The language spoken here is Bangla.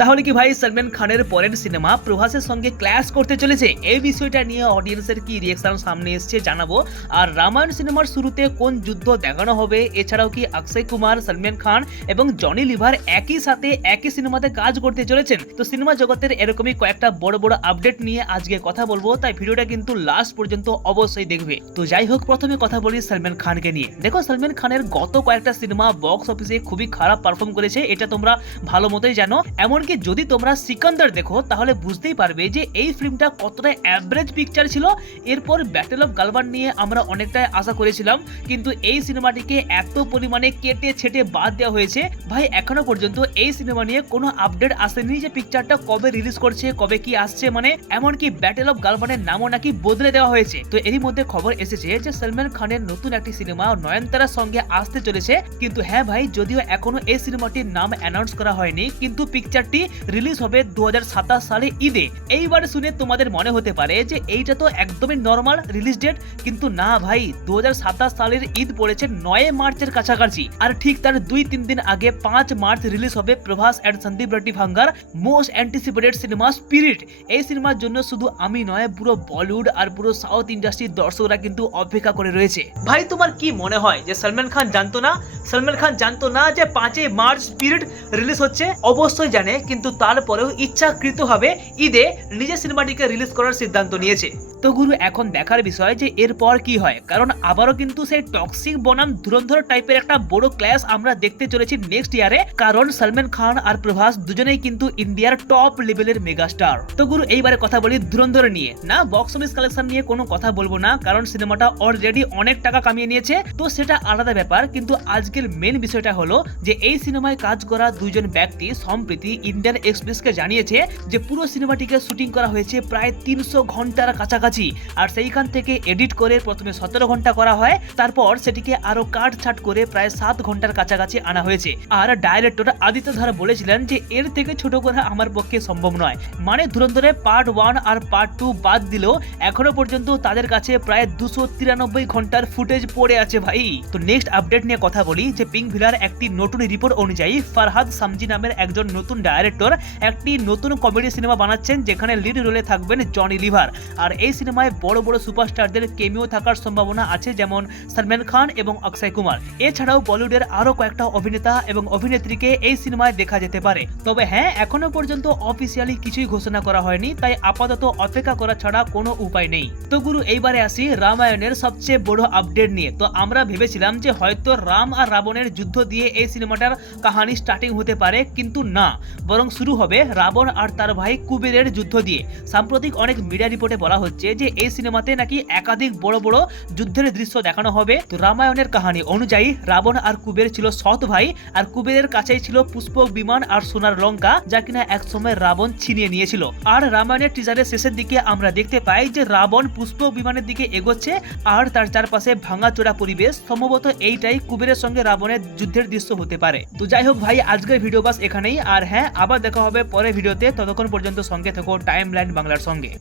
তাহলে কি ভাই সালমান খানের পরের সিনেমা প্রভাসের সঙ্গে ক্ল্যাশ করতে চলেছে? এই বিষয়টা নিয়ে অডিয়েন্সের কি রিয়াকশন সামনে এসছে জানাবো। আর রামায়ণ সিনেমার শুরুতে কোন যুদ্ধ দেখানো হবে, এছাড়াও কি অক্ষয় কুমার, সালমান খান এবং জনি লিভার একই সাথে একই সিনেমাতে কাজ করতে চলেছেন? তো সিনেমা জগতের এরকমই কয়েকটা বড় বড় আপডেট নিয়ে আজকে কথা বলবো, তাই ভিডিওটা কিন্তু লাস্ট পর্যন্ত অবশ্যই দেখবে। তো যাই হোক, প্রথমে কথা বলি সালমান খানকে নিয়ে। দেখো, সালমান খানের গত কয়েকটা সিনেমা বক্স অফিসে খুবই খারাপ পারফর্ম করেছে, এটা তোমরা ভালো মতোই জানো। এমনকি যদি তোমরা সিকান্দার দেখো তাহলে বুঝতেই পারবে যে এই ফিল্মটা কতটা অ্যাভারেজ পিকচার ছিল। এরপর ব্যাটেল অফ গালওয়ান নিয়ে আমরা অনেকটাই আশা করেছিলাম, কিন্তু এই সিনেমাটিকে এত পরিমাণে কেটে ছেটে বাদ দেওয়া হয়েছে। ভাই, এখনো পর্যন্ত এই সিনেমা নিয়ে কোনো আপডেট আসেনি যে পিকচারটা কবে রিলিজ করছে, কবে কি আসছে, মানে এমনকি ব্যাটেল অফ গালওয়ানের নামও নাকি বদলে দেওয়া হয়েছে। তো এরই মধ্যে খবর এসেছে যে সালমান খানের নতুন একটি সিনেমা নয়নতারার সঙ্গে আসতে চলেছে। কিন্তু হ্যাঁ ভাই, যদিও এখনো এই সিনেমাটির নাম অ্যানাউন্স করা হয়নি, কিন্তু পিকচারটি রিলিজ হবে 2027 সালে ঈদে। এইবার শুনে তোমাদের মনে হতে পারে যে এইটা তো একদমই নরমাল রিলিজ ডেট, কিন্তু না ভাই, 2027 সালের ঈদ পড়েছে 9 মার্চের কাছাকাছি। আর ঠিক তার 2-3 দিন আগে 5 মার্চ রিলিজ হবে প্রভাস এন্ড সন্দীপ রেড্ডি ভাঙ্গার মোস্ট অ্যান্টিসিপেটেড সিনেমা স্পিরিট। এই সিনেমার জন্য শুধু আমি নয়, পুরো বলিউড আর পুরো সাউথ ইন্ডাস্ট্রির দর্শকরা কিন্তু অপেক্ষা করে রয়েছে। ভাই, তোমার কি মনে হয় যে সালমান খান জানতো না? সালমান খান জানতো না যে 5 মার্চ স্পিরিট রিলিজ হচ্ছে? অবশ্যই জানে, কিন্তু তারপরেও ইচ্ছাকৃতভাবে ঈদে নিজের সিনেমাটিকে রিলিজ করার সিদ্ধান্ত নিয়েছে। তো গুরু, এখন দেখার বিষয় যে এরপর কি হয়, কারণ আবারও কিন্তু সেই টক্সিক বনাম ধুরন্ধর টাইপের একটা বড় ক্ল্যাশ আমরা দেখতে চলেছি নেক্সট ইয়ারে, কারণ সালমান খান আর প্রভাস দুজনেই কিন্তু ইন্ডিয়ার টপ লেভেলের মেগাস্টার। তো গুরু, এইবারে কথা বলি ধুরন্ধর নিয়ে। না, বক্স অফিস কালেকশন নিয়ে কোনো কথা বলবো না, কারণ সিনেমাটা অলরেডি অনেক টাকা কামিয়ে নিয়েছে, তো সেটা আলাদা ব্যাপার। কিন্তু আজকের মেন বিষয়টা হলো যে এই সিনেমায় কাজ করা দুইজন ব্যক্তি সম্প্রতি ইন্ডিয়ান এক্সপ্রেসকে জানিয়েছে যে পুরো সিনেমাটিকে শুটিং করা হয়েছে প্রায় 300 ঘন্টার কাছাকাছি। আর সেইখান থেকে এডিট করে প্রথমে 17 ঘন্টা করা হয়, তারপর সেটিকে আরো কাটছাট করে প্রায় 7 ঘন্টার কাছাকাছি আনা হয়েছে। আর ডাইরেক্টর আদিত্য ধার বলেছিলেন যে এর থেকে ছোট করা আমার পক্ষে সম্ভব নয়। মানে ধুরন্ধরের পার্ট 1 আর পার্ট 2 বাদ দিলেও এখনো পর্যন্ত তাদের কাছে প্রায় 293 ঘন্টার ফুটেজ পড়ে আছে ভাই। তো নেক্সট আপডেট নিয়ে কথা বলি যে পিঙ্ক ভিলার একটি নতুন রিপোর্ট অনুযায়ী ফারহাদ সামজি নামের একজন নতুন ডাইরেক্টর একটি নতুন কমেডি সিনেমা বানাচ্ছেন, যেখানে লিড রোলে থাকবেন জনি লিভার। আর এই সিনেমায় বড় বড় সুপারস্টারদের কেমিও থাকার সম্ভাবনা আছে, যেমন সালমান খান এবং অক্ষয় কুমার। এছাড়াও বলিউডের আরো কয়েকটা অভিনেতা এবং অভিনেত্রীকে এই সিনেমায় দেখা যেতে পারে। তবে হ্যাঁ, এখনো পর্যন্ত অফিসিয়ালি কিছুই ঘোষণা করা হয়নি, তাই আপাতত অপেক্ষা করা ছাড়া কোনো উপায় নেই। তো গুরু, এইবারে আসি রামায়ণের সবচেয়ে বড় আপডেট নিয়ে। তো আমরা ভেবেছিলাম যে হয়তো রাম আর রাবণের যুদ্ধ দিয়ে এই সিনেমাটার কাহিনী স্টার্টিং হতে পারে, কিন্তু না, বরং শুরু হবে রাবণ আর তার ভাই কুবেরের যুদ্ধ দিয়ে। সাম্প্রতিক অনেক মিডিয়া রিপোর্টে বলা হচ্ছে যে এই সিনেমাতে নাকি একাধিক বড় বড় যুদ্ধের দৃশ্য দেখানো হবে। তো রামায়ণের কাহিনী অনুযায়ী রাবণ আর কুবের ছিল সৎ ভাই, আর কুবেরের কাছেই ছিল পুষ্পক বিমান আর সোনার লঙ্কা, যা কিনা একসময় রাবণ ছিনিয়ে নিয়েছিল। আর রামায়ণের টিজারের শেষের দিকে আমরা দেখতে পাই যে রাবণ পুষ্পক বিমানের দিকে এগোচ্ছে আর তার চারপাশে ভাঙাচোরা পরিবেশ। সম্ভবত এইটাই কুবেরের সঙ্গে রাবণের যুদ্ধের দৃশ্য হতে পারে। তো যাই হোক ভাই, আজকের ভিডিও বাস এখানেই। আর হ্যাঁ, আবার দেখা হবে পরের ভিডিওতে। ততক্ষণ পর্যন্ত সঙ্গে থেকো টাইমলাইন বাংলার সঙ্গে।